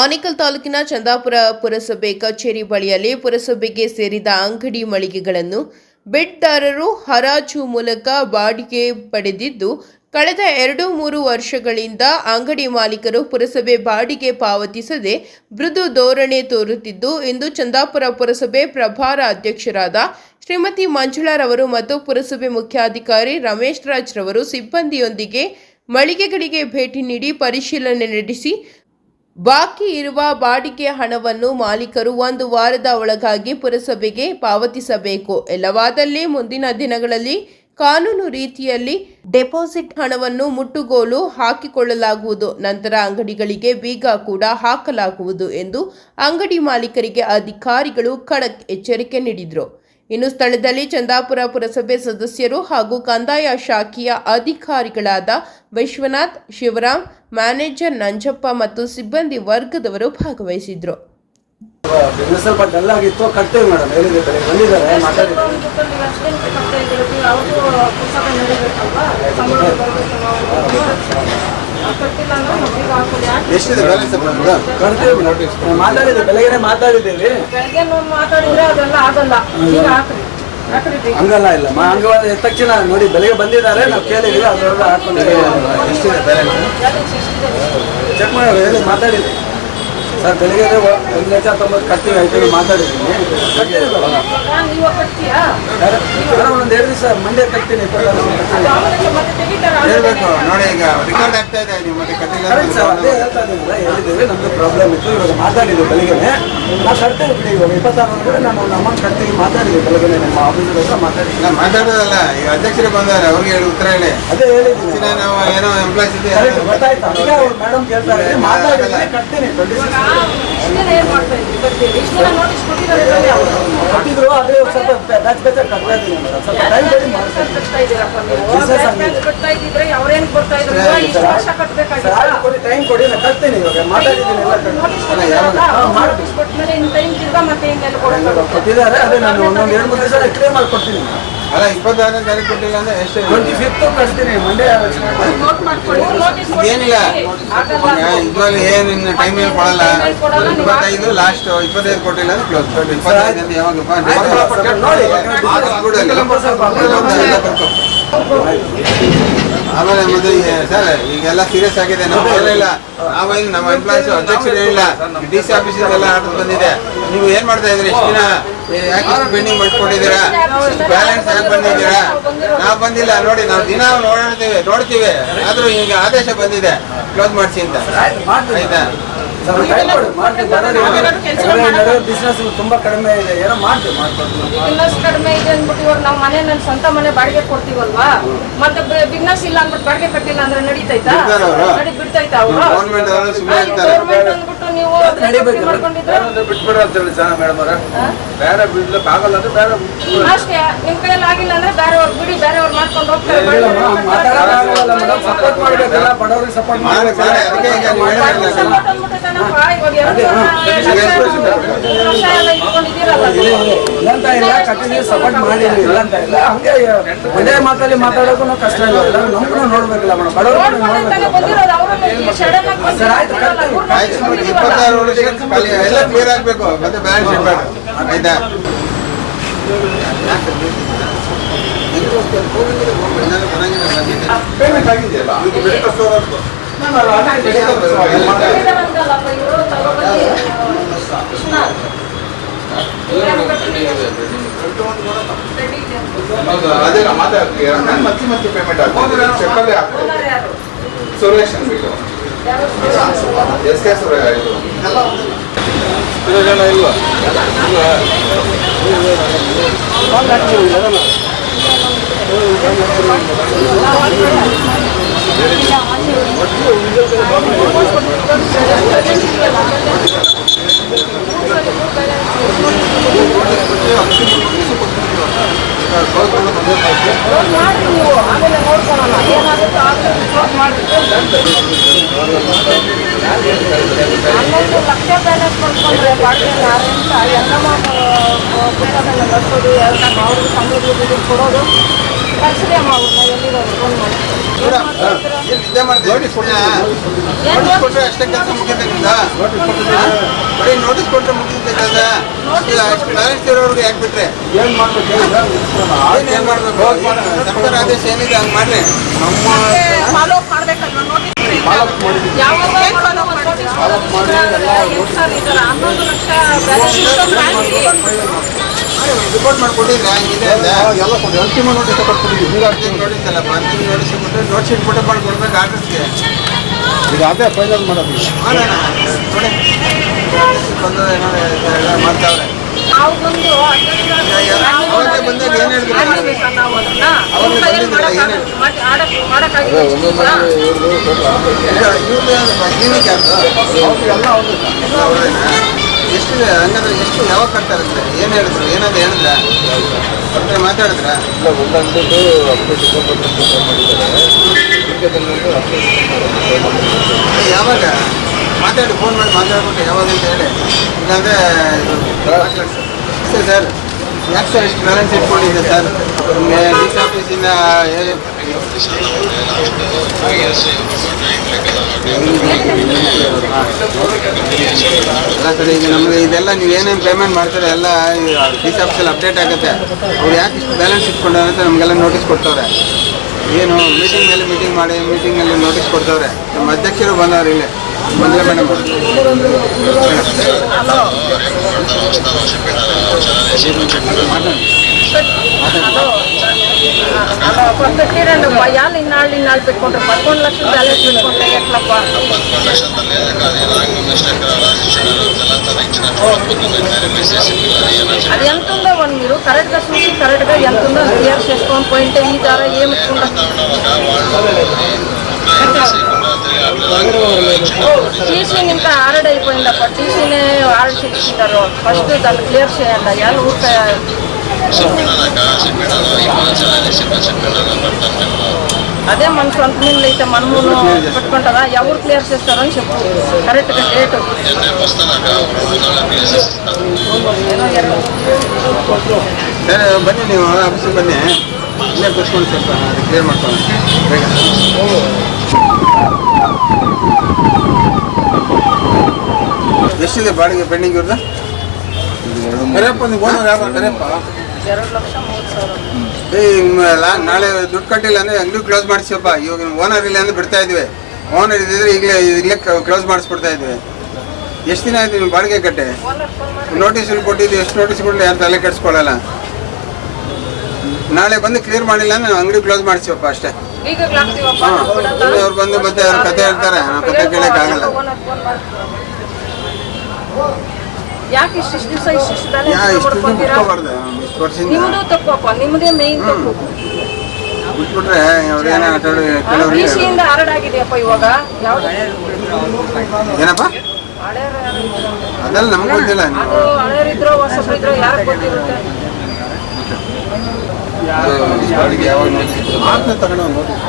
ಆನೇಕಲ್ ತಾಲೂಕಿನ ಚಂದಾಪುರ ಪುರಸಭೆ ಕಚೇರಿ ಬಳಿಯಲ್ಲಿ ಪುರಸಭೆಗೆ ಸೇರಿದ ಅಂಗಡಿ ಮಳಿಗೆಗಳನ್ನು ಬೆಡ್ದಾರರು ಹರಾಜು ಮೂಲಕ ಬಾಡಿಗೆ ಪಡೆದಿದ್ದು, ಕಳೆದ 2-3 ವರ್ಷಗಳಿಂದ ಅಂಗಡಿ ಮಾಲೀಕರು ಪುರಸಭೆ ಬಾಡಿಗೆ ಪಾವತಿಸದೆ ಮೃದು ಧೋರಣೆ ತೋರುತ್ತಿದ್ದು, ಇಂದು ಚಂದಾಪುರ ಪುರಸಭೆ ಪ್ರಭಾರ ಅಧ್ಯಕ್ಷರಾದ ಶ್ರೀಮತಿ ಮಂಜುಳಾರವರು ಮತ್ತು ಪುರಸಭೆ ಮುಖ್ಯಾಧಿಕಾರಿ ರಮೇಶ್ ರಾಜ್ ರವರು ಸಿಬ್ಬಂದಿಯೊಂದಿಗೆ ಮಳಿಗೆಗಳಿಗೆ ಭೇಟಿ ನೀಡಿ ಪರಿಶೀಲನೆ ನಡೆಸಿ ಬಾಕಿ ಇರುವ ಬಾಡಿಗೆ ಹಣವನ್ನು ಮಾಲೀಕರು 1 ವಾರದ ಒಳಗಾಗಿ ಪುರಸಭೆಗೆ ಪಾವತಿಸಬೇಕು. ಇಲ್ಲವಾದಲ್ಲಿ ಮುಂದಿನ ದಿನಗಳಲ್ಲಿ ಕಾನೂನು ರೀತಿಯಲ್ಲಿ ಡೆಪಾಸಿಟ್ ಹಣವನ್ನು ಮುಟ್ಟುಗೋಲು ಹಾಕಿಕೊಳ್ಳಲಾಗುವುದು. ನಂತರ ಅಂಗಡಿಗಳಿಗೆ ಬೀಗ ಕೂಡ ಹಾಕಲಾಗುವುದು ಎಂದು ಅಂಗಡಿ ಮಾಲೀಕರಿಗೆ ಅಧಿಕಾರಿಗಳು ಖಡಕ್ ಎಚ್ಚರಿಕೆ ನೀಡಿದರು. ಇನ್ನು ಸ್ಥಳದಲ್ಲಿ ಚಂದಾಪುರ ಪುರಸಭೆ ಸದಸ್ಯರು ಹಾಗೂ ಕಂದಾಯ ಶಾಖೆಯ ಅಧಿಕಾರಿಗಳಾದ ವಿಶ್ವನಾಥ್, ಶಿವರಾಮ್, ಮ್ಯಾನೇಜರ್ ನಂಜಪ್ಪ ಮತ್ತು ಸಿಬ್ಬಂದಿ ವರ್ಗದವರು ಭಾಗವಹಿಸಿದ್ರು. ಸ್ವಲ್ಪ ಡಲ್ ಆಗಿತ್ತು, ಕಟ್ತೇವೆ ಮೇಡಮ್, ಹೇಳಿದೆ ಬಂದಿದ್ದಾರೆ ಮಾತಾಡಿದ್ದಾರೆ. ಎಷ್ಟಿದೆ ಬ್ಯಾಲೆನ್ಸ್ ಕಟ್ತೇವೆ ಮಾತಾಡಿದ್ದೆ, ಬೆಳಗ್ಗೆ ಮಾತಾಡಿದ್ದೇವೆ. ಹಂಗಲ್ಲ ಇಲ್ಲ ಹಂಗ ತಕ್ಷಣ ನೋಡಿ ಬೆಳಗ್ಗೆ ಬಂದಿದ್ದಾರೆ, ನಾವು ಕೇಳಿದ್ವಿ, ಅದರೊಳಗೆ ಹಾಕೊಂಡಿದ್ದೀವಿ. ಎಷ್ಟಿದೆ ಬ್ಯಾಲೆನ್ಸ್ ಚೆಕ್ ಮಾಡಿ ಹೇಳಿ ಮಾತಾಡಿದ್ವಿ ಸರ್. ಬೆಳಿಗ್ಗೆ 1,90,000 ಕಟ್ತೀವಿ ಆಯ್ತು ಮಾತಾಡಿದ್ದೀನಿ. ಒಂದು 2 ದಿವಸ ಮಂಡ್ಯ ಕಟ್ತೀನಿ ಹೇಳ್ಬೇಕು ನೋಡಿ. ಈಗ ರಿಕಾರ್ಡ್ ಆಗ್ತಾ ಇದೆ, ನೀವು ಮತ್ತೆ ಕಟ್ಟಿಲ್ಲ ಅದೇ ಹೇಳ್ತಾ ಇದ್ದೀನಲ್ಲ, ಹೇಳಿದ್ದೀವಿ ನಮ್ದು ಪ್ರಾಬ್ಲಮ್ ಇತ್ತು. ಇವಾಗ ಮಾತಾಡಿದ್ವಿ ಬೆಳಿಗ್ಗೆ, ನಾವು ಕಟ್ತೇವೆ ಬಿಡಿ. ಇವಾಗ 26 ಕಡೆ ನಾನು ಒಂದು ಅಮೌಂಟ್ ಕಟ್ತೀವಿ ಮಾತಾಡಿದ್ವಿ ಬೆಳಗ್ಗೆ ನಮ್ಮ ಆಫೀಸರ್ ಹತ್ರ ಮಾತಾಡಿದ್ವಿ. ನಾನು ಮಾತಾಡೋದಲ್ಲ, ಈಗ ಅಧ್ಯಕ್ಷರು ಬಂದವರು ಅವ್ರಿಗೆ ಹೇಳಿ ಉತ್ತರ ಹೇಳಿ. ಅದೇ ಹೇಳಿದ್ದೀನಿ ನಾವು ಏನೋ ಎಂಪ್ಲಾಯ್ಸ್ ಇದೆ ಗೊತ್ತಾಯ್ತು. ಅದಕ್ಕೆ ಅವ್ರು ಮೇಡಮ್ ಕೇಳ್ತಾರೆ, ಮಾತಾಡಿಲ್ಲ ಕಟ್ತೀನಿ ಕೊಟ್ಟಿದ್ರು. ಅದೇ ಸ್ವಲ್ಪ ಬ್ಯಾಚ್ ಕಟ್ತಾ ಇದ್ದೀನಿ, ಸ್ವಲ್ಪ ಟೈಮ್ ಕೊಡಿ, ನಾನು ಕಟ್ತೀನಿ. ಇವಾಗ ಮಾತಾಡಿದ್ದೀನಿ ಕೊಟ್ಟಿದ್ದಾರೆ. ಅದೇ ನಾನು ಒಂದೊಂದು 2-3 ದಿವಸ ಕ್ಲೇಮ್ ಮಾಡಿಕೊಡ್ತೀನಿ. ಅಲ್ಲ 26ನೇ ತಾರೀಕು ಕೊಟ್ಟಿಲ್ಲ ಅಂದ್ರೆ ಎಷ್ಟು 25th ಕಟ್ತೀನಿ ಮಂಡೇ. ಏನಿಲ್ಲ ಇದ್ರಲ್ಲಿ ಏನು ಟೈಮ್ ಏನು ಕೊಡಲ್ಲ. 25 ಲಾಸ್ಟ್, 25 ಕೊಟ್ಟಿಲ್ಲ ಅಂದ್ರೆ ಕ್ಲೋಸ್. 25 ಯಾವಾಗಪ್ಪ ಆಮೇಲೆ ಮತ್ತೆ ಸರ್ ಈಗೆಲ್ಲ ಸೀರಿಯಸ್ ಆಗಿದೆ. ನಾವು ಹೇಳಿಲ್ಲ, ನಾವೇನು ನಮ್ಮ ಎಂಪ್ಲಾಯ್ಸ್ ಅಧ್ಯಕ್ಷರು ಹೇಳಿಲ್ಲ, DC ಆಫೀಸಲ್ಲೆಲ್ಲ ಆರ್ಡರ್ ಬಂದಿದೆ. ನೀವು ಏನ್ ಮಾಡ್ತಾ ಇದ್ರಿ? ಇಷ್ಟು ದಿನ ಯಾಕೆ ಇಷ್ಟು ಪೆಂಡಿಂಗ್ ಮಾಡ್ಕೊಂಡಿದ್ದೀರಾ? ಬ್ಯಾಲೆನ್ಸ್ ಯಾಕೆ ಬಂದಿದ್ದೀರಾ? ನಾವು ಬಂದಿಲ್ಲ ನೋಡಿ, ನಾವು ದಿನ ನೋಡ್ತೀವಿ. ಆದ್ರೂ ಈಗ ಆದೇಶ ಬಂದಿದೆ ಕ್ಲೋಸ್ ಮಾಡಿಸಿ ಅಂತ. ಆಯ್ತಾ? ಬಿಸ್ನೆಸ್ ತುಂಬಾ ಕಡಿಮೆ ಇದೆ, ಏನೋ ಬಿಸ್ನೆಸ್ ಕಡಿಮೆ ಇದೆ ಅಂದ್ಬಿಟ್ಟು ಇವಾಗ ನಾವು ಮನೆ ನನ್ನ ಸ್ವಂತ ಮನೆ ಬಾಡಿಗೆ ಕೊಡ್ತೀವಲ್ವಾ, ಮತ್ತೆ ಬಿಸ್ನೆಸ್ ಇಲ್ಲ ಅಂದ್ಬಿಟ್ಟು ಬಾಡಿಗೆ ಕಟ್ಟಿಲ್ಲ ಅಂದ್ರೆ ನಡೀತೈತಾ? ಬಿಡ್ತೈತಾ? ಅವರು ಗೌರ್ಮೆಂಟ್ ಅಂದ್ಬಿಟ್ಟು ನೀವು ಬಿಟ್ಬಿಡ ಅಂತ ಹೇಳಿ ಸರ್ ಮೇಡಮ್ ಅವರ. ಬೇರೆ ಬಿಡ್ಲಿಕ್ಕೆ ಆಗಲ್ಲ ಅಂದ್ರೆ ಬೇರೆ ಅಷ್ಟೇ, ನಿಮ್ ಕೈಯಲ್ಲಿ ಆಗಿಲ್ಲ ಅಂದ್ರೆ ಬೇರೆಯವ್ರು ಬಿಡಿ, ಬೇರೆಯವ್ರು ಮಾಡ್ಕೊಂಡು ಹೋಗ್ತಾರೆ. ಸಪೋರ್ಟ್ ಮಾಡ್ಬೇಕಲ್ಲ, ಬಡವರಿಗೆ ಸಪೋರ್ಟ್ ಮಾಡ್ಬೇಕು. ಇಲ್ಲಂತ ಇಲ್ಲ, ಕಂಟಿನ್ಯೂ ಸಪೋರ್ಟ್ ಮಾಡಿದ್ವಿ ಇಲ್ಲಂತ ಇಲ್ಲ. ಹಂಗೆ ಒಂದೇ ಮಾತಲ್ಲಿ ಮಾತಾಡೋಕು ಕಷ್ಟ ಇಲ್ಲ, ನಮ್ಗೂ ನೋಡ್ಬೇಕಲ್ಲ ಮೇಡಮ್, ಬಡವರು ಸರ್. ಆಯ್ತು, 26 ಎಲ್ಲ ಕ್ಲಿಯರ್ ಆಗ್ಬೇಕು, ಮತ್ತೆ ಬ್ಯಾಲೆನ್ಸ್ ಇರಬೇಕು. ಆಯ್ತಾ? ಪೇಮೆಂಟ್ ಆಗಿದೆಯಲ್ಲ ಅದೇ ಮತ್ತೆ ಪೇಮೆಂಟ್ ಆಗ್ತದೆ. ಚೆಕ್ಕಲ್ಲೇ ಆಗ್ತದೆ. ಸುರೇಶ್ ಅಂದ್ಬಿಟ್ಟು SK ಸುರೇಶ್ ಜನ ಇಲ್ವಾ? ಲಕ್ಷ ಬ್ಯಾಲೆನ್ಸ್ ಮಾಡ್ಕೊಂಡ್ರೆ ಬಾಡಿಗೆ ಎಲ್ಲ ಪುಸ್ತಕ ನಡೆಸೋದು, ಅವ್ರಿಗೆ ಸಂಬಳ ಕೊಡೋದು ಕಳ್ಸ್ರಿ ಅಮ್ಮ ಅವ್ರನ್ನ ಎಲ್ಲಿರೋದು ಫೋನ್ ಮಾಡಿ ನೋಟಿಸ್ ಕೊಟ್ಟರೆ ಅಷ್ಟೇ ಕೆಲಸ ಮುಗಿದ ಬರೀ ನೋಟಿಸ್ ಕೊಟ್ಟರೆ ಮುಗಿದ ಕೆಲಸ ಬ್ಯಾಲೆನ್ಸ್ ಇರೋರ್ಗೆ ಯಾಕೆ ಬಿಟ್ರೆ ಏನ್ ಮಾಡ್ಬೇಕು ಸರ್ಕಾರ ಆದೇಶ ಏನಿದೆ ಹಂಗೆ ಮಾಡ್ರಿ ಫಾಲೋ ಮಾಡ್ಬೇಕಲ್ವಾ ನೋಟಿಸ್ ಯಾವಾಗ ರಿಪೋರ್ಟ್ ಮಾಡಿಕೊಟ್ಟಿದ್ರೆ ಹಂಗಿದೆ ಅಂತಿಮ ನೋಟಿಸ್ ನೋಟಿಸ್ ಅಲ್ಲಪ್ಪ ಅಂತಿಮ ನೋಟಿಸ್ ಕೊಟ್ಟರೆ ನೋಟ್ ಶೀಟ್ ಫೋಟೋ ಮಾಡ್ಕೊಡ್ಬೇಕು ಆರ್ಡರ್ಸ್ಗೆ ಈಗ ಅದೇ ಫೈನಲ್ ಮಾಡೋದು ಮಾಡೋಣ ನೋಡಿ ಬಂದು ಏನೋ ಮಾಡ್ತಾವ್ರೆ ನಾವೊಂದು ಅವಾಗ ಬಂದಾಗ ಏನು ಹೇಳಿದ್ರು ನಾವು ಅದನ್ನ ಮಾಡಕ್ಕಾಗಿಲ್ಲ ಈಗ ಇವ್ರದ್ದು ಕ್ಲಿನಿಕ್ ಯಾರ್ದು ಎಲ್ಲ ಒಂದು ಎಷ್ಟಿದೆ ಹಂಗಂದ್ರೆ ಎಷ್ಟು ಯಾವಾಗ ಕಟ್ತಾರೆ ಅಂದರೆ ಏನು ಹೇಳಿದ್ರು ಏನಾದ್ರು ಹೇಳಿದ್ರ ಅವ್ರ ಮಾತಾಡಿದ್ರ ಇಲ್ಲ ಒಂದೊಂದು ಅಪ್ಡೇಟ್ ಮಾಡಿದ್ದಾರೆ ಯಾವಾಗ ಮಾತಾಡಿ ಫೋನ್ ಮಾಡಿ ಮಾತಾಡ್ಬಿಟ್ಟು ಯಾವಾಗ ಅಂತ ಹೇಳಿ ಇಲ್ಲಾಂದರೆ ಸರ್ ಯಾಕೆ ಸರ್ ಇಷ್ಟು ಬ್ಯಾಲೆನ್ಸ್ ಇಟ್ಕೊಂಡಿದ್ದೆ ಸರ್ ಡಿ ಸಿ ಆಫೀಸಿಂದ ಅಲ್ಲ ಸರ್ ಈಗ ನಮಗೆ ಇದೆಲ್ಲ ನೀವು ಏನೇನು ಪೇಮೆಂಟ್ ಮಾಡ್ತಾರೆ ಎಲ್ಲ ಡಿ ಸಿ ಆಫೀಸಲ್ಲಿ ಅಪ್ಡೇಟ್ ಆಗುತ್ತೆ ಅವ್ರು ಯಾಕೆ ಇಷ್ಟು ಬ್ಯಾಲೆನ್ಸ್ ಇಟ್ಕೊಂಡವ್ರೆ ಅಂತ ನಮಗೆಲ್ಲ ನೋಟಿಸ್ ಕೊಡ್ತವ್ರೆ ಏನು ಮೀಟಿಂಗ್ ಮೇಲೆ ಮೀಟಿಂಗ್ ಮಾಡಿ ಮೀಟಿಂಗಲ್ಲಿ ನೋಟಿಸ್ ಕೊಡ್ತವ್ರೆ ನಮ್ಮ ಅಧ್ಯಕ್ಷರು ಬಂದವ್ರು ಇಲ್ಲೇ ಬಂದರೆ ಮೇಡಮ್ పెట్టిరండి భయాలు ఇన్నాళ్ళు పెట్టుకుంటారు 11 లక్షలు బ్యాలెన్స్ పెట్టుకుంటే ఎట్లప్ప అది ఎంత ఉందో మీరు కరెక్ట్గా చూసి కరెక్ట్గా ఎంత ఉందో క్లియర్ చేసుకొని పోయింటే ఈ ధర ఏమి టీసీని ఇంకా ఆర్డర్ అయిపోయిందప్ప టీసీనే ఆర్డర్ చేసింటారు ఫస్ట్ దాన్ని క్లియర్ చేయండి అయ్యా ఊరికే అదే మన సొంత నీళ్ళు అయితే మనము పెట్టుకుంటారా ఎవరు క్లియర్ చేస్తారని చెప్పు కరెక్ట్గా డేట్ ಸರ್ ಬನ್ನಿ ನೀವು ಆಫೀಸಿಗೆ ಬನ್ನಿ ಇಲ್ಲೇ ಕೂತ್ಕೊಂಡು ಸ್ವಲ್ಪ ಕ್ಲಿಯರ್ ಮಾಡ್ಕೊಂಡು ಬೇಗ ಎಷ್ಟಿದೆ ಬಾಡಿಗೆ ಪೆಂಡಿಂಗ್ ಇವ್ರದ್ದು ಕರೆಯಪ್ಪ ನೀವು ಓನರ್ ಯಾರು ಕರೆಯಪ್ಪ 2,30,000 ನಾಳೆ ದುಡ್ಡು ಕಟ್ಟಿಲ್ಲ ಅಂದರೆ ಅಂಗಡಿ ಕ್ಲೋಸ್ ಮಾಡಿಸಿವಪ್ಪ ಇವಾಗ ಓನರ್ ಇಲ್ಲ ಅಂದ್ರೆ ಬಿಡ್ತಾ ಇದ್ವಿ ಓನರ್ ಇದ್ದಿದ್ರೆ ಈಗಲೇ ಕ್ಲೋಸ್ ಮಾಡಿಸ್ಬಿಡ್ತಾ ಇದ್ವಿ ಎಷ್ಟು ದಿನ ಆಯ್ತು ನೀವು ಬಾಡಿಗೆ ಕಟ್ಟೆ ನೋಟಿಸಲ್ಲಿ ಕೊಟ್ಟಿದ್ದು ಎಷ್ಟು ನೋಟಿಸ್ ಕೊಡಲಿ ಯಾರು ತಲೆ ಕೆಡಿಸ್ಕೊಳ್ಳಲ್ಲ ನಾಳೆ ಬಂದು ಕ್ಲಿಯರ್ ಮಾಡಿಲ್ಲ ಅಂದ್ರೆ ಅಂಗಡಿ ಕ್ಲೋಸ್ ಮಾಡಿಸಿವಪ್ಪ ಅಷ್ಟೇ ಹಾಂ ಅವ್ರು ಬಂದು ಮತ್ತೆ ಅವ್ರ ಕತೆ ಹೇಳ್ತಾರೆ ನಾವು ಕತೆ ಕೇಳೋಕ್ಕಾಗಲ್ಲ ಯಾಕೆ ಇಷ್ಟು ದಿವಸ ಇಷ್ಟು ಇಷ್ಟು ಬಿಟ್ಕೋಬಾರ್ದು ಇಷ್ಟು ವರ್ಷದಿಂದ ನಿಮ್ಮದು ತಪ್ಪಪ್ಪ ನಿಮ್ಮದೇ ಮೇಯ್ನ್ ತಪ್ಪು ಬಿಟ್ಬಿಟ್ರೆ ಅವ್ರೇನೋ ಆಟಾಡಿ ಕೆಲವ್ರು ಟಿಸಿಯಿಂದ ಆರ್ಡರ್ ಆಗಿದೆಯಪ್ಪ ಇವಾಗ ಯಾವ್ದು ಏನಪ್ಪ ಹಳೆ ಅದೆಲ್ಲ ನಮ್ಗೆ ಗೊತ್ತಿಲ್ಲ ಅದು ಹಳೆಯರಿದ್ರು ಹೊಸಬ್ರಿದ್ರು ಯಾರು ಗೊತ್ತಿರುತ್ತೆ ಬಾಡಿಗೆ ಯಾವಾಗ ನೋಟಿಸ್ ಮಾತನ್ನ ತಗೊಂಡು ನೋಟಿಸ್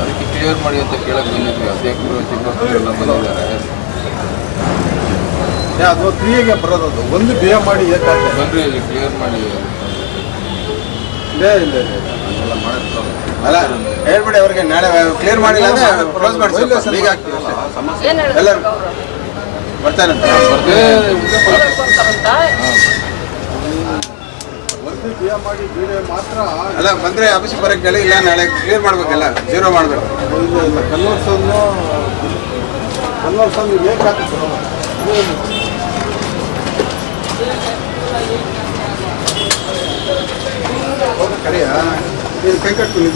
ಅದಕ್ಕೆ ಕ್ಲಿಯರ್ ಮಾಡಿ ಅಂತ ಕೇಳಕ್ಕೆ ಬಂದಿದ್ವಿ ಅಧ್ಯಕ್ಷರು ಚಿಕ್ಕಪ್ಪರು ಎಲ್ಲ ಬಂದಿದ್ದಾರೆ ಅದು ಕ್ರಿಯೆಗೆ ಬರೋದು ಒಂದು ಬೇಗ ಮಾಡಿ ಏಕಾಗ್ತದೆ ಬನ್ರಿ ಇಲ್ಲಿ ಕ್ಲಿಯರ್ ಮಾಡಿ ಇಲ್ಲ ಎಲ್ಲ ಮಾಡಿರ್ತಾರೆ ಅಲ್ಲ ಹೇಳ್ಬಿಡಿ ಅವ್ರಿಗೆ ನಾಳೆ ಕ್ಲಿಯರ್ ಮಾಡಿಲ್ಲ ಅಂದ್ರೆ ಕ್ಲೋಸ್ ಮಾಡಿಸಿ ಈಗ ಆಗ್ತೀವಿ ಏನ್ ಎಲ್ಲರೂ ಹೇಳ್ತಾರೆ ಅವರು ಬರ್ತಾರಂತೆ ಅಂತಾರಂತ ಒಂದು ಬೇಗ ಮಾಡಿ ಬೇರೆ ಮಾತ್ರ ಅಲ್ಲ ಬಂದ್ರೆ ಆಫೀಸಿಗೆ ಬರೋಕ್ಕೆ ಹೇಳಿ ಇಲ್ಲ ನಾಳೆ ಕ್ಲಿಯರ್ ಮಾಡ್ಬೇಕಲ್ಲ ಜೀರೋ ಮಾಡಬೇಕು ಕನ್ವರ್ಸನ್ ಏಕಾಗ್ತದೆ ಕರಿಯ ನೀನು ಕೈ ಕಟ್ಕೊಂಡು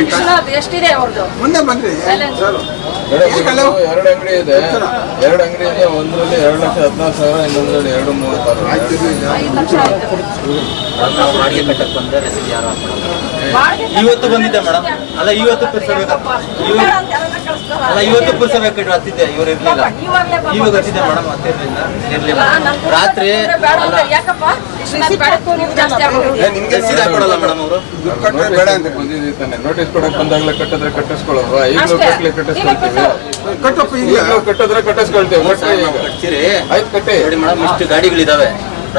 ವಿಶ್ವನಾಥ್ ಎಷ್ಟಿದೆ ಅವ್ರದ್ದು ಮುಂದೆ ಬನ್ರಿ ಬ್ಯಾಲೆನ್ಸ್ ಎರಡು ಅಂಗಡಿ ಇದೆ ಒಂದರಲ್ಲಿ 2,14,000 ಇನ್ನೊಂದರಲ್ಲಿ 2,36,000 5 ಲಕ್ಷ ಆಯ್ತು ಇವತ್ತು ಬಂದಿದ್ದೆ ಮೇಡಮ್ ಅಲ್ಲ ಇವತ್ತು ಇವತ್ತು ಪುರ್ಸಬೇಕು ಹತ್ತಿದ್ದೆ ಇವ್ರು ಇರ್ಲಿಲ್ಲ ಇವಾಗ ಹತ್ತಿದ್ದೆ ಮೇಡಮ್ ಇರ್ಲಿಲ್ಲ ರಾತ್ರಿ ಯಾಕಪ್ಪ ವಿಶ್ವನಾಥ್ ಬೇಡಕ್ಕೂ ನೀವು ಜಾಸ್ತಿ ಆಗೋದು ನಿಮ್ಗೆ ಕೊಡಲ್ಲ ಮೇಡಮ್ ಅವರು ದುಡ್ಡು ಕೊಟ್ಟರೆ ಬೇಡ ಅಂತ ಬಂದಿದ್ದೀವಿ ತಾನೆ ನೋಟಿಸ್ ಕೊಡಕ್ಕೆ ಬಂದಾಗಲೇ ಕಟ್ಟಿದ್ರೆ ಕಟ್ಟಿಸ್ಕೊಳ್ಳೋದು ಈಗಲೂ ಕಟ್ಟಲೆ ಕಟ್ಟಿಸ್ಕೊಳ್ತೀವಿ ಕಟ್ಟಪ್ಪ ಈಗ ಈಗಲೂ ಕಟ್ಟಿದ್ರೆ ಕಟ್ಟಿಸ್ಕೊಳ್ತೇವೆ ಒಟ್ಟು ಈಗ ಕಟ್ತೀರಿ ಆಯ್ತು ಕಟ್ಟಿ ನೋಡಿ ಮೇಡಮ್ ಇಷ್ಟು ಗಾಡಿಗಳಿದಾವೆ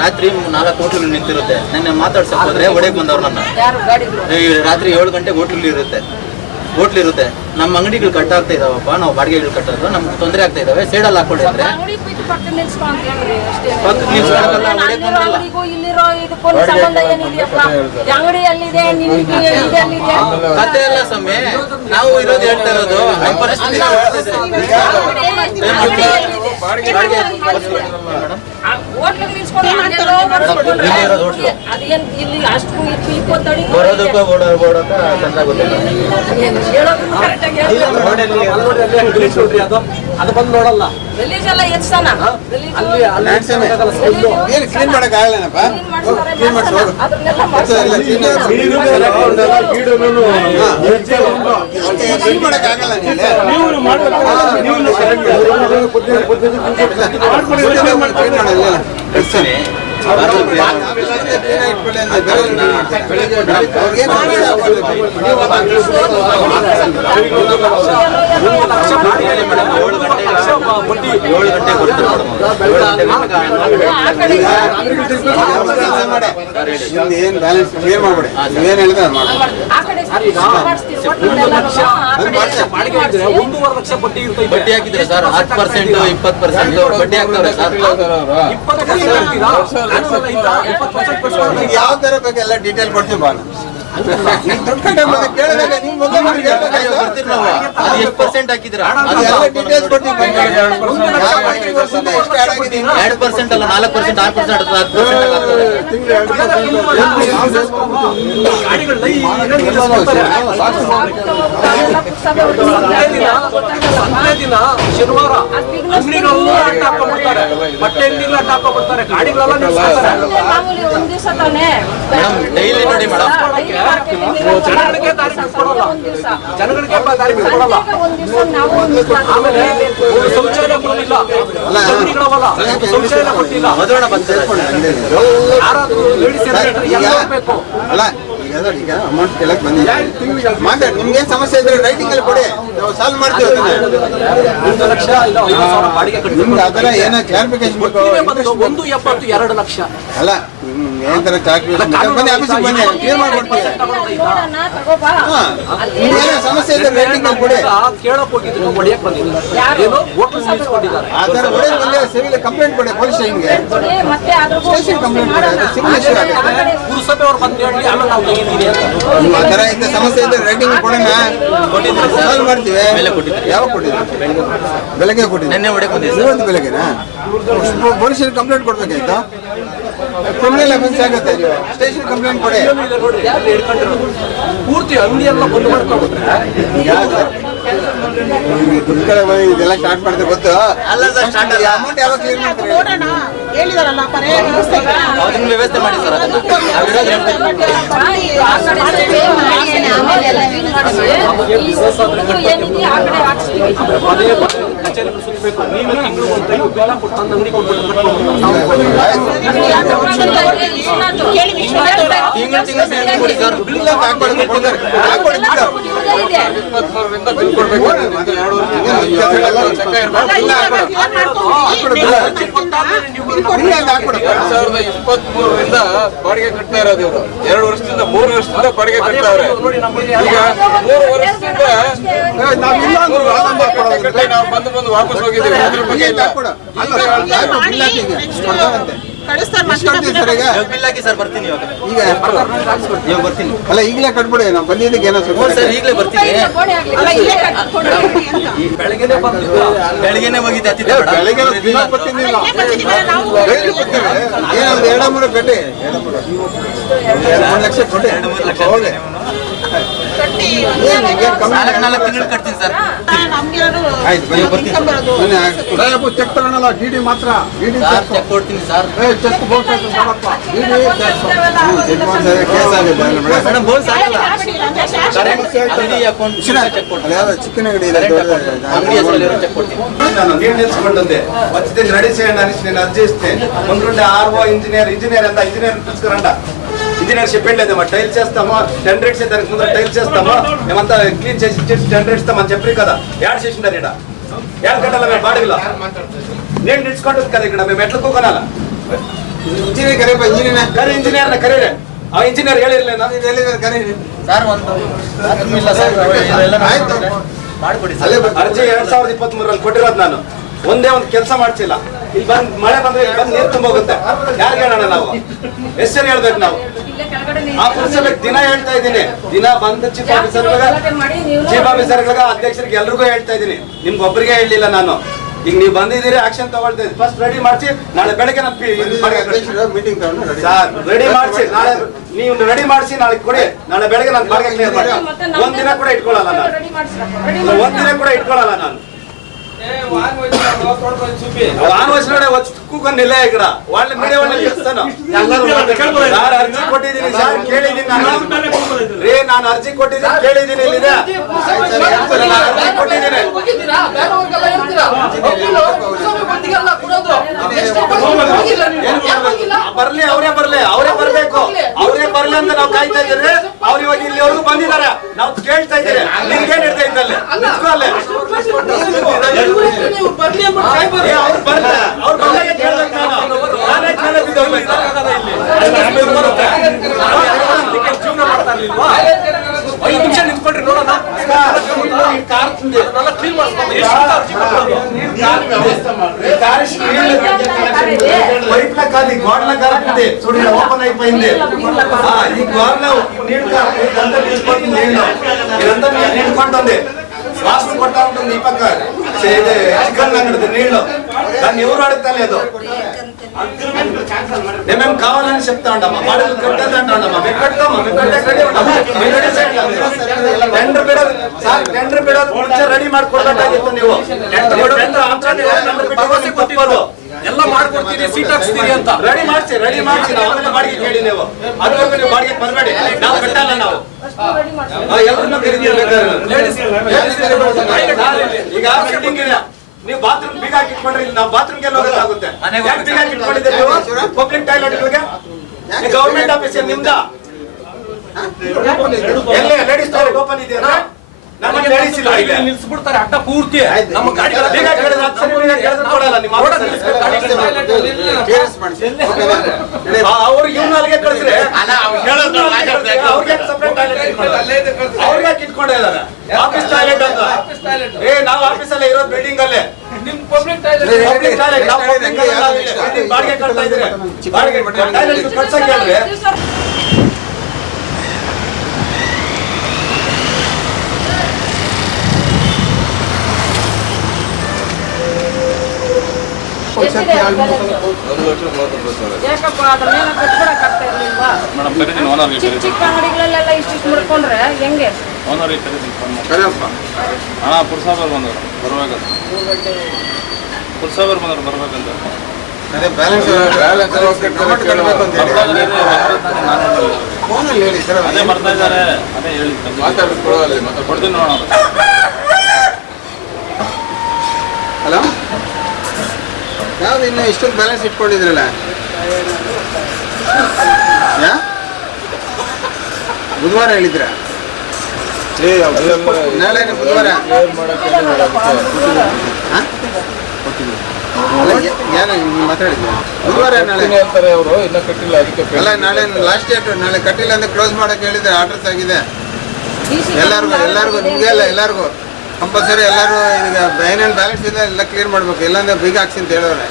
ರಾತ್ರಿ 4 ಹೋಟ್ಲುಗಳು ನಿಂತಿರುತ್ತೆ. ನನ್ನ ಮಾತಾಡ್ಸಕ್ ಹೋದ್ರೆ ಹೊಡೆಗೆ ಬಂದವ್ರು ನನ್ನ. ಯಾರು ಗಾಡಿಗಳು ರಾತ್ರಿ 7 ಗಂಟೆಗೆ ಹೋಟ್ಲ್ ಇರುತ್ತೆ. ನಮ್ಮ ಅಂಗಡಿಗಳು ಕಟ್ಟಾಗ್ತಾ ಇದಾವಪ್ಪ, ನಾವು ಬಾಡಿಗೆಗಳು ಕಟ್ಟೋದು ನಮ್ಗೆ ತೊಂದರೆ ಆಗ್ತಾ ಇದಾವೆ, ಸೈಡಲ್ಲಿ ಹಾಕೊಂಡಿದ್ರೆ ಅಂಗಡಿ ಬಿಟ್ಟು ಪಕ್ಕ ನಿಲ್ಸ್ಕೊ ಅಂತ ಹೇಳ್ರಿ ಅಷ್ಟೇ. ಪಕ್ಕಕ್ಕೆ ನಿಲ್ಸ್ಕೊಳಲ್ಲ, ಹೊಡೆಗೆ ಅಲ್ಲಿರೋ ಬಂದಿಲ್ಲ. ಅಂಗಡಿಗೂ ಇಲ್ಲಿರೋ ಇದಕ್ಕೂ ಸಂಬಂಧ ಏನಿದೆಯಪ್ಪ? ಅಂಗಡಿ ಅಲ್ಲಿದೆ, ನಿನ್ಗೆ ಇದೆ ಅಲ್ಲಿದೆ. ಕತೆ ಎಲ್ಲ ಸ್ವಾಮಿ, ನಾವು ಇರೋದು ಹೇಳ್ತಾ ಇರೋದು ನಮ್ಮ ಪರಿಸ್ಥಿತಿ ಹೋಟ್ಲಿಗೆ ನಿಲ್ಸ್ಕೊಂಡು ಅಲ್ಲೆಲ್ಲೋ ಮಾಡಿಸ್ಕೊಂಡ್ರೆ ಅದೇನ್ ಇಲ್ಲಿ ಅಷ್ಟು ಇಪ್ಪತ್ತಡಿ ಬರೋದಕ್ಕೂ ಓಡೋಕೆ ಚಂದ ಗೊತ್ತಿಲ್ಲ. ಹೇಳೋದು ಕರೆಕ್ಟಾಗಿ ಅದು ಬಂದು ನೋಡಲ್ಲ ಗಲೀಜ್ ಎಲ್ಲ ಎತ್ಸನ ಏನು ಕ್ಲೀನ್ ಮಾಡಕ್ ಆಗಲ್ಲನಪ್ಪ, ಕ್ಲೀನ್ ಮಾಡಿಸ್ ಹೋಗು. ಕ್ಲೀನ್ ಮಾಡಕ್ ಆಗಲ್ಲ ಏನ್ ಬ್ಯಾಲೆನ್ಸ್ ಕ್ಲಿಯರ್ ಮಾಡ್ಬೇಡಿ, ನೀವೇನ್ ಹೇಳಿದ್ರೆ ಅದು ಮಾಡ್ಬೇಕು. ಬಡ್ಡಿ ಹಾಕಿದ್ರೆ ಸರ್ 10%, 20% ಬಡ್ಡಿ ಹಾಕ್ತಾರೆ ಸರ್. ಯಾವ ತರ ಬೇಕು ಎಲ್ಲ ಡೀಟೇಲ್ ಕೊಡ್ತೀವಿ ಬಾ. ಕೇಳಿದಾಗ ನೀವು ಮೊದಲು ನಮ್ಗೆ ಹೇಳ್ಬೇಕಾಯ್ತು. ಬರ್ತೀವಿ ನಾವು. ಅದು ಎಷ್ಟು ಪರ್ಸೆಂಟ್ ಹಾಕಿದ್ದೀರಾ? ಅದೆಲ್ಲ details ಕೊಡ್ತೀವಿ ಬನ್ನಿ. ಯಾವ ಅಂಗಡಿ ವರ್ಷದಿಂದ ಎಷ್ಟು add ಆಗಿದೆ ಇನ್ನು? 2% ಅಲ್ಲ, 4%, 6% ಅಥವಾ 10% ಆಗ್ತದೆ. ದಿನ ಶನಿವಾರ ಅಂಗಡಿಗಳೆಲ್ಲ ಅಡ್ಡ ಹಾಕೊಂಡ್ಬಿಡ್ತಾರೆ, ಬಟ್ಟೆ ಅಂಗಡಿಗಳು ಅಡ್ಡ ಹಾಕೊಂಡ್ಬಿಡ್ತಾರೆ, ಗಾಡಿಗಳೆಲ್ಲ ನಿಲ್ಸ್ಕೊತಾರೆ. ಮಾಮೂಲಿ ಒಂದ್ ದಿವಸ ತಾನೇ ಮೇಡಮ್ ಡೈಲಿ ನೋಡಿ ಮೇಡಮ್, ಜನಗಳಿಗೆ ದಾರಿ ಬಿಟ್ಕೊಡಲ್ಲ, ಜನಗಳಿಗೆ ದಾರಿ ಬಿಟ್ಕೊಡಲ್ಲ. ಒಂದ್ ದಿವಸ ನಾವು ಆಮೇಲೆ ಒಂದು ಶೌಚಾಲಯ ಕೊಡಲಿಲ್ಲ, ಅಂಗಡಿಗಳವಲ್ಲ ಶೌಚಾಲಯ ಕೊಟ್ಟಿಲ್ಲ. ಮದುವೆ ಬಂತಾರೆ. ಯಾರಾದ್ರೂ ಲೇಡೀಸ್ ಎಲ್ಲ ಬೇಕು. ಅಲ್ಲ ಈಗ ನೋಡಿ, ಈಗ ಅಮೌಂಟ್ ಕೇಳಕ್ ಬಂದಿದೆ, ಮಾತಾಡಿ. ನಿಮ್ಗೆ ಸಮಸ್ಯೆ ಇದ್ರೆ ರೈಟಿಂಗ್ ಅಲ್ಲಿ ಕೊಡಿ, ನಾವು ಸಾಲ್ವ್ ಮಾಡ್ತೀವಿ ಅದನ್ನ. 1 ಲಕ್ಷ ಇಲ್ಲ 5,000 ಬಾಡಿಗೆ ನಿಮ್ಗೆ ಅದರ ಏನೋ ಕ್ಲಾರಿಫಿಕೇಶನ್ ಬೇಕು. 1.70 2 ಲಕ್ಷ ಅಲ್ಲ ಏನ್ ತರ ಕ್ಲಾರಿಫಿಕೇಶನ್ ಬನ್ನಿ, ಆಫೀಸಿಗೆ ಬನ್ನಿ, ಕ್ಲಿಯರ್ ಮಾಡ್ಕೊಡ್ತೀವಿ. ನೋಡೋಣ ತಗೋಬಾ. ನಿಮ್ಗೆ ಏನೋ ಸಮಸ್ಯೆ ಇದ್ರೆ ರೈಟಿಂಗ್ ಅಲ್ಲಿ ಕೊಡಿ. ಕೇಳಕ್ ಹೋಗಿದ್ರು ಹೊಡೆಯಕ್ ಬಂದಿಲ್ಲ, ಏನು ಹೋಟೆಲ್ ನಿಲ್ಸ್ಕೊಂಡಿದ್ದಾರೆ. ಆ ತರ ಹೊಡೆಯಕ್ ಬಂದ್ರೆ ಸಿವಿಲ್ ಕಂಪ್ಲೇಂಟ್ ಕೊಡಿ ಪೊಲೀಸ್ ಸ್ಟೇಷನ್ಗೆ. ಮತ್ತೆ ಅದ್ರ ಸ್ಟೇಷನ್ ಕಂಪ್ಲೇಂಟ್ ಕೊಡಿ, ಅದು ಸಿವಿಲ್ ಇಶ್ಯೂ ಆಗುತ್ತೆ. ಪುರಸಭೆ ಅವ್ರು ಬಂದು ಹೇಳಿ ಆಮೇಲೆ ನಾವು ತೆಗಿತೀವಿ ಅಂತ. ನೀವು ಆ ತರ ಇಂಥ ಸಮಸ್ಯೆ ಇದ್ರೆ ರೈಟಿಂಗ್ ಕೊಡೋಣ, ಸಾಲ್ವ್ ಮಾಡ್ತೀವಿ. ಯಾವಾಗ ಕೊಟ್ಟಿದ್ರಿ? ಬೆಳಗ್ಗೆ ಕೊಟ್ಟಿದ್ರಿ. ನೆನ್ನೆ ಹೊಡೆಯಕ್ ಬಂದಿದ್ದೆ. ಇವತ್ತು ಬೆಳಗ್ಗೆನಾ? ಪೊಲೀಸರಿಗೆ ಕಂಪ್ಲೇಂಟ್ ಕೊಡ್ಬೇಕಾಯ್ತಾ? ಕ್ರಿಮಿನಲ್ ಅಫೆನ್ಸ್ ಆಗುತ್ತೆ. ನೀವು ಸ್ಟೇಷನ್ ಕಂಪ್ಲೇಂಟ್ ಕೊಡಿ. ನೋಡಿ ಅಲ್ಲಿ ಹಿಡ್ಕೊಂಡಿರೋದು ಪೂರ್ತಿ ಅಂಗಡಿ ಎಲ್ಲ ಬಂದ್ ಮಾಡ್ಕೊಂಡ್ಬಿಟ್ರೆ ಇದೆಲ್ಲ ಸ್ಟಾರ್ಟ್ ಮಾಡಿದ್ರೆ ಗೊತ್ತು ಅಲ್ಲ ಸರ್, ಸ್ಟಾರ್ಟ್ ಅಲ್ಲ. ಅಮೌಂಟ್ ಯಾವಾಗ ಕ್ಲಿಯರ್ ಮಾಡ್ತಾರೆ? ಹೇಳಿದಾರಲ್ಲ ಪರ್ಯಾಯ ವ್ಯವಸ್ಥೆ ಅದನ್ನ ವ್ಯವಸ್ಥೆ ಮಾಡಿ ಸರ್. ಅದನ್ನ ಪದೇ ಪದೇ ಕಚೇರಿಗಳು ಸುತ್ತಬೇಕು. ನೀವು ತಿಂಗಳು ಒಂದು ಟೈಮ್ ಬೆಲ್ಲ ಕೊಟ್ಟು ತಂದು ಅಂಗಡಿ ಕೊಟ್ಬಿಟ್ಟು ತಿಂಗಳು ಸ್ಯಾಲರಿ ಕೊಡಿ ಸರ್. ಬಿಲ್ ಹಾಕೊಡಕ್ಕೆ ಕೊಡ್ತಾರೆ. ಹಾಕೊಡಿ ಬಿಲ್. ರಿಂದ ಬಾಡಿಗೆ ಕಟ್ತಾ ಇರೋದು ಇವರು 2 ವರ್ಷದಿಂದ 3 ವರ್ಷದಿಂದ ಬಾಡಿಗೆ ಕಟ್ತಾವ್ರೆ. ಈಗ 3 ವರ್ಷದಿಂದ ನಾವು ಬಂದು ವಾಪಸ್ ಹೋಗಿದ್ದೀವಿ. ಅದ್ರ ಬಗ್ಗೆ ಇಲ್ಲ. ಬಿಲ್ ಹಾಕಿ ಸರ್, ಬರ್ತೀನಿ ಇವಾಗ. ಈಗ ಇವಾಗ ಬರ್ತೀನಿ. ಅಲ್ಲ ಈಗಲೇ ಕಟ್ಬಿಡಿ, ನಾವು ಬಂದಿದ್ದಕ್ಕೆ ಏನೋ ಸರ್ ಈಗಲೇ ಬರ್ತೀನಿ. ಬೆಳಗ್ಗೆನೆ ಬಂದಿದ್ದು ಬೆಳಿಗ್ಗೆನೆ ಹೋಗಿದ್ದೆ ಹತ್ತಿದ್ದೆ ಮೇಡಮ್. ಬೆಳಗ್ಗೆ ಬರ್ತಿದ್ದಿಲ್ಲ. ಏನೊಂದು 2-3 ಕಟ್ಟಿ, 2-3 ಲಕ್ಷ ಕೊಡಿ. 2-3 ಲಕ್ಷ ಹೋಗಿ. ಏನು ಈಗ ಕಮ್ಮಿ 4 ತಿಂಗಳು ಕಟ್ತೀನಿ ಸರ್. ಆಯ್ತು ಬನ್ನಿ, ಬನ್ನಿ. ಚೆಕ್ ತಗೊಳಲ್ಲ, ಡಿಡಿ ಮಾತ್ರ. ಡಿಡಿ ಸರ್ ಚೆಕ್ ಕೊಡ್ತೀನಿ ಸರ್. ಚೆಕ್ ಬೋರ್ಡ್ ಕೇಸ್ ಆಗಿದೆ ಮೇಡಮ್ ಬೋಲ್ ಸಾಕಲ್ಲ. ಕರೆಂಟ್ ಅಂಗಡಿ ಅಕೌಂಟ್ ಚೆಕ್ ಕೊಡ್ತೀನಿ. ಚಿಕ್ಕನ ಅಂಗಡಿ ಇದೆ, ಅಂಗಡಿ ಹೆಸರಲ್ಲಿ ಚೆಕ್ ಕೊಡ್ತೀನಿ. ನಾನು ನೀರು ನಿಲ್ಸ್ಕೊಂಡಂತೆ వచ్చింది రెడీ చేయండి అనేసి నేను అది చేస్తే ముందుండే ఆర్ఓ ఇంజనీర్ అంతా ఇంజనీర్ పిలుచుకురంట. ఇంజనీర్ చెప్పలేదు మా టైల్స్ చేస్తాము, టెండర్ ఇచ్చే దానికి ముందర టైల్స్ చేస్తాము, మేమంతా క్లీన్ చేసి ఇచ్చేసి టెండర్ ఇస్తామని చెప్పి కదా యాడ్ చేసిండారు. ఇక్కడ యాడ్ కట్టాల మేము బాడీలో నేను నిలుచుకుంటుంది కదా, ఇక్కడ మేము ఎట్లా కొనాలా? ಇಂಜಿನಿಯರ್ ಕರೆಯಪ್ಪ, ಇಂಜಿನಿಯರ್ನ ಕರೀರಿ. ಆ ಇಂಜಿನಿಯರ್ ಹೇಳಿರ್ಲೇನ? ಹೇಳಿದ್ರೆ ಕರೀರಿ. ಸರ್ ಒಂದು bathroom ಇಲ್ಲ ಸರ್, ಇದೆಲ್ಲ ಆಯ್ತು. ಮಾಡ್ಕೊಡಿ ಅಲ್ಲೇ ಸರ್. ಬರ್ತೀನಿ. ಅರ್ಜಿ 2023ರಲ್ಲಿ ಕೊಟ್ಟಿರೋದು ನಾನು. ಒಂದೇ ಒಂದು ಕೆಲಸ ಮಾಡ್ಸಿಲ್ಲ. ಇಲ್ಲಿ ಬಂದ್ ಮಳೆ ಬಂದ್ರೆ ಇಲ್ಲಿ ಬಂದು ನೀರು ತುಂಬ ಹೋಗುತ್ತೆ. ಯಾರಿಗೆ ಹೇಳೋಣ ನಾವು? ಎಷ್ಟು ಹೇಳ್ಬೇಕು ನಾವು? ಇಲ್ಲೇ ಕೆಳಗಡೆ ಆ ಪುರುಷರಿಗೆ ದಿನ ಹೇಳ್ತಾ ಇದ್ದೀನಿ. ದಿನ ಬಂದ ಚೀಫ್ ಆಫೀಸರ್ಗಳಿಗೆ ಅಧ್ಯಕ್ಷರಿಗೆ ಎಲ್ರಿಗೂ ಹೇಳ್ತಾ ಇದ್ದೀನಿ. ನಿಮ್ಗೆ ಒಬ್ಬರಿಗೆ ಹೇಳಲಿಲ್ಲ ನಾನು. ಈಗ ನೀವು ಬಂದಿದ್ದೀರಿ, ಆಕ್ಷನ್ ತಗೊಳ್ತಾ ಇದ್ದೀವಿ. ಫಸ್ಟ್ ರೆಡಿ ಮಾಡಿಸಿ, ನಾಳೆ ಬೆಳಗ್ಗೆ ನಾನು ಮೀಟಿಂಗ್ ತಗೊಂಡು ರೆಡಿ. ಸರ್ ರೆಡಿ ಮಾಡಿಸಿ, ನಾಳೆ ನೀವು ರೆಡಿ ಮಾಡಿಸಿ, ನಾಳೆ ಕೊಡಿ. ನಾಳೆ ಬೆಳಗ್ಗೆ ನಾನು ಬಾಡಿಗೆ ಕ್ಲಿಯರ್ ಮಾಡಿ. ಒಂದಿನ ಕೂಡ ಇಟ್ಕೊಳ್ಳಲ್ಲ ನಾನು. ಒಂದಿನ ಕೂಡ ಇಟ್ಕೊಳ್ಳಲ್ಲ ನಾನು. ಆನ್ವರ್ಸರಿ ಕೂಕೊಂಡಿಲ್ಲ ಈ ಕಡೆ ಒಳ್ಳೆ ಮೀಡಿಯಾ ಒಳ್ಳೆ ಕೆಲಸನು. ನಾನು ಅರ್ಜಿ ಕೊಟ್ಟಿದ್ದೀನಿ ಸರ್, ಕೇಳಿದ್ದೀನಿ ನಾನು. ರೀ ನಾನು ಅರ್ಜಿ ಕೊಟ್ಟಿದ್ದೀನಿ, ಕೇಳಿದ್ದೀನಿ. ಇಲ್ಲಿದೆ ಅರ್ಜಿ ಕೊಟ್ಟಿದ್ದೀನಿ. ಬರ್ಲಿ, ಅವರೇ ಬರ್ಬೇಕು ಅಂತ ನಾವು ಕಾಯ್ತಾ ಇದ್ದೀರಿ. ಅವ್ರು ಇವಾಗ ಇಲ್ಲಿವರೆಗೂ ಬಂದಿದ್ದಾರೆ, ನಾವು ಕೇಳ್ತಾ ಇದ್ದೀರಿ. ನಿಮ್ಗೇನ್ ಇರ್ತಾ ಇದ್ದಲ್ಲಿ ನಿಂತ್ಕೊಳ್ಳಿ. ಅವ್ರು ಬಂದಾಗ ಕೇಳ್ಬೇಕು ನಾನು. ನಾನೇ ಮೇಲೆ ಬಿದ್ದೋಗ್ಬೇಕು. ಜೀವನ ಮಾಡ್ತಾ ಇರ್ಲಿಲ್ವಾ? 5 ನಿಮಿಷ ನಿಂತ್ಕೊಂಡ್ರಿ ನೋಡೋಣ. పైప్ల కాదు గోడల కరెక్ట్ చూడండి ఓపెన్ అయిపోయింది ఈ గోడల నీళ్ళు ఇదంతా తీసుకుంటుంది నీళ్ళు ఇదంతా నిండుకుంటుంది వాసన కొట్టా ఉంటుంది ఈ పక్క చికెన్ అంగడి నీళ్ళు దాన్ని ఎవరు అడుగుతా లేదు మేము కావాలని చెప్తా ఉంటామా బాడీలు కట్టేది అంటా ఉంటామా మేము కట్టామా మేము కట్టే ಟೆಂಡರ್ ಬಿಡೋದು ಸಾರ್ ಟೆಂಡರ್ ಬಿಡೋದು ಮುಂಚೆ ರೆಡಿ ಮಾಡ್ಕೊಡ್ಬೇಕಾಗಿತ್ತು ನೀವು ಟೆಂಡರ್ ತಪ್ಪೋದು ಎಲ್ಲ ಮಾಡ್ಕೊಡ್ತೀರಿ ಸೀಟ್ ಹಾಕ್ಸ್ತೀರಿ ಅಂತ ರೆಡಿ ಮಾಡಿಸಿ ನಾವು ಆಮೇಲೆ ಬಾಡಿಗೆ ಕೇಳಿ ನೀವು ಅದುವರೆಗೂ ನೀವು ಬಾಡಿಗೆ ಬರಬೇಡಿ ನಾವು ಕಟ್ಟಲ್ಲ ನಾವು ಎಲ್ಲರನ್ನೂ ಈಗ ಫಿಟ್ಟಿಂಗ್ ಇದೆ ನೀವು ಬಾತ್ರೂಮ್ ಬೀಗ ಹಾಕಿ ಇಟ್ಕೊಂಡ್ರೆ ಇಲ್ಲಿ ನಾವು ಬಾತ್ರೂಮ್ಗೆ ಹೋಗೋದಾಗುತ್ತೆ ಬೀಗ ಹಾಕಿ ಇಟ್ಕೊಂಡಿದ್ದೀರಿ ನೀವು ಪಬ್ಲಿಕ್ ಟಾಯ್ಲೆಟ್ಗಳಿಗೆ ಗವರ್ಮೆಂಟ್ ಆಫೀಸ್ ನಿಮ್ದ ಎಲ್ಲೇ ಲೇಡೀಸ್ ಟಾಯ್ಲೆಟ್ ಓಪನ್ ಇದೆಯಲ್ಲ ನಮ್ಮ ಲೇಡೀಸ್ ಇಲ್ಲ ಇಲ್ಲಿ ನಿಲ್ಸ್ಬಿಡ್ತಾರೆ ಅಡ್ಡ ಪೂರ್ತಿ ನಮ್ಮ ಗಾಡಿಗಳ ಬೀಗ ಕೇಳಿದ್ರೆ 10 ಸರಿ ಬೀಗ ಕೇಳಿದ್ರೆ ಕೊಡಲ್ಲ ನಿಮ್ಮ ಅವ್ರು ಇವ್ನಲ್ಲಿಗೆ ಕಳಿಸ್ರೆ ಅವ್ರಿಗೆ ಸಪರೇಟ್ ಟಾಯ್ಲೆಟ್ ಅವ್ರಿಗೆ ಇಟ್ಕೊಂಡಿದ್ದಾರೆ ಆಫೀಸ್ ಟಾಯ್ಲೆಟ್ ಅಂತ ನಾವು ಆಫೀಸಲ್ಲೇ ಇರೋದು ಬಿಲ್ಡಿಂಗ್ ಅಲ್ಲೇ ನಿಮ್ ಪಬ್ಲಿಕ್ ಟಾಯ್ಲೆಟ್ ನಾವು ಬಾಡಿಗೆ ಕಟ್ತಾ ಇದ್ರೆ ಬಾಡಿಗೆ ಟಾಯ್ಲೆಟ್ ಕಟ್ಸಕ್ಕೆ ಹೇಳಿದ್ರೆ ಯಾಕಪ್ಪ ಅದ್ರ ಮೇಲೆ ಕಟ್ಕೊಡಕ್ ಆಗ್ತಾ ಇರ್ಲಿಲ್ವಾ ಚಿಕ್ಕ ಚಿಕ್ಕ ಅಂಗಡಿಗಳಲ್ಲೆಲ್ಲ ಇಷ್ಟಿಷ್ಟು ಮುಡ್ಕೊಂಡ್ರೆ ಹೆಂಗೆ ಪುರಸಭೆ ಬಂದವರು ಬರ್ಬೇಕಂತ ಪುರಸಭೆ ಬಂದವರು ಬರ್ಬೇಕಂತ ಅದೇ ಬ್ಯಾಲೆನ್ಸ್ ಫೋನಲ್ಲಿ ಹೇಳಿ ಸರ್ ಅದೇ ಬರ್ತಾ ಇದ್ದಾರೆ ಅದೇ ಹೇಳಿ ಮಾತಾಡ್ಕೊಳ್ಳಿ ಕೊಡ್ತೀನಿ ನೋಡೋಣ ಹಲೋ ಯಾವ್ದು ಇನ್ನು ಇಷ್ಟೊಂದು ಬ್ಯಾಲೆನ್ಸ್ ಇಟ್ಕೊಂಡಿದ್ರಲ್ಲ ಬುಧವಾರ ಹೇಳಿದ್ರ ನಾಳೆ ಬುಧವಾರ ಏನು ಮಾತಾಡಿದ್ವಿ ಬುಧವಾರ ನಾಳೆ ಅಂತಾರೆ ಅವರು ಇನ್ನೂ ಕಟ್ಟಿಲ್ಲ ಅದಕ್ಕೆ ಅಲ್ಲ ನಾಳೆ ಲಾಸ್ಟ್ ಡೇಟ್ ನಾಳೆ ಕಟ್ಟಿಲ್ಲ ಅಂದ್ರೆ ಕ್ಲೋಸ್ ಮಾಡಕ್ಕೆ ಹೇಳಿದ್ರೆ ಆರ್ಡರ್ಸ್ ಆಗಿದೆ ಎಲ್ಲರಿಗೂ ನಿಮಗೆಲ್ಲ ಎಲ್ಲರಿಗೂ ಕಂಪಲ್ಸರಿ ಎಲ್ಲರೂ ಈಗ ಏನೇನು ಬ್ಯಾಲೆನ್ಸ್ ಇದೆ ಎಲ್ಲ ಕ್ಲಿಯರ್ ಮಾಡ್ಬೇಕು ಇಲ್ಲಾಂದ್ರೆ ಬೀಗ ಹಾಕ್ಸಿ ಅಂತ ಹೇಳೋರೆ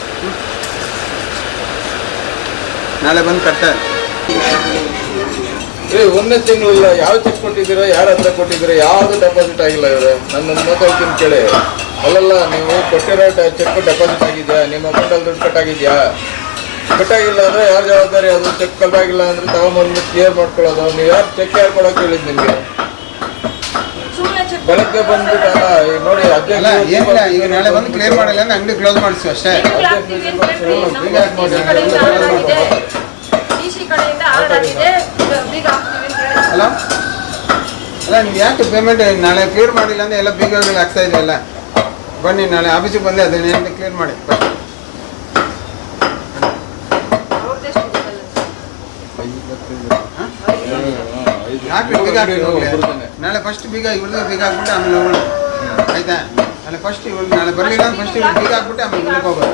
ನಾಳೆ ಬಂದು ಕಟ್ತಾರೆ ಒಂದನೇ ತಿಂಗಳಿಲ್ಲ ಯಾವ ಚೆಕ್ ಕೊಟ್ಟಿದ್ದೀರಾ ಯಾರ ಹತ್ರ ಕೊಟ್ಟಿದ್ದೀರಾ ಯಾವುದು ಡೆಪಾಸಿಟ್ ಆಗಿಲ್ಲ ಇವ್ರೆ ನನ್ನ ಮಾತಾಡ್ತೀನಿ ಕೇಳಿ ಅಲ್ಲಲ್ಲ ನೀವು ಕೊಟ್ಟಿರೋ ಚೆಕ್ ಡೆಪಾಸಿಟ್ ಆಗಿದೆಯಾ ನಿಮ್ಮ ಅಕೌಂಟಲ್ಲಿ ದುಡ್ಡು ಕಟ್ಟಾಗಿದೆಯಾ ಕಟ್ಟಾಗಿಲ್ಲ ಅಂದರೆ ಯಾರು ಜವಾಬ್ದಾರಿ ಅದು ಚೆಕ್ ಕಟ್ಟಾಗಿಲ್ಲ ಅಂದರೆ ತಗೊಂಬಂದು ಕ್ಲಿಯರ್ ಮಾಡ್ಕೊಳ್ಳೋದು ನೀವು ಯಾರು ಚೆಕ್ ಯಾರು ಕೊಡೋಕೆ ಹೇಳಿದ್ದು ನಿಮಗೆ ಬೆಳಗ್ಗೆ ಬಂದ್ಬಿಟ್ಟಲ್ಲ ಈಗ ನೋಡಿ ಏನಿಲ್ಲ ಈಗ ನಾಳೆ ಬಂದು ಕ್ಲಿಯರ್ ಮಾಡಿಲ್ಲ ಅಂದ್ರೆ ಅಂಗಡಿ ಕ್ಲೋಸ್ ಮಾಡಿಸಿ ಅಷ್ಟೇ ಅಲ್ಲ ಅಲ್ಲ ನೀವು ಯಾಕೆ ಪೇಮೆಂಟ್ ನಾಳೆ ಕ್ಲಿಯರ್ ಮಾಡಿಲ್ಲ ಅಂದ್ರೆ ಎಲ್ಲ ಬೀಗಗಳು ಹಾಕ್ತಾ ಇದೆಯಲ್ಲ ಬನ್ನಿ ನಾಳೆ ಆಫೀಸಿಗೆ ಬಂದೆ ಅದನ್ನೇನು ಕ್ಲಿಯರ್ ಮಾಡಿ ಯಾಕೆ ಬೀಗ ನಾಳೆ ಫಸ್ಟ್ ಬೀಗ ಇವ್ರದ್ದು ಬೀಗ ಹಾಕ್ಬಿಟ್ಟು ಆಮೇಲೆ ಹೋಗೋಣ ಆಯ್ತಾ ನಾಳೆ ಫಸ್ಟ್ ಇವ್ರು ನಾಳೆ ಬರಲಿಲ್ಲ ಅಂದ್ರೆ ಫಸ್ಟ್ ಇವ್ರು ಬೀಗ ಹಾಕ್ಬಿಟ್ಟು ಆಮೇಲೆ ಹೋಗೋದು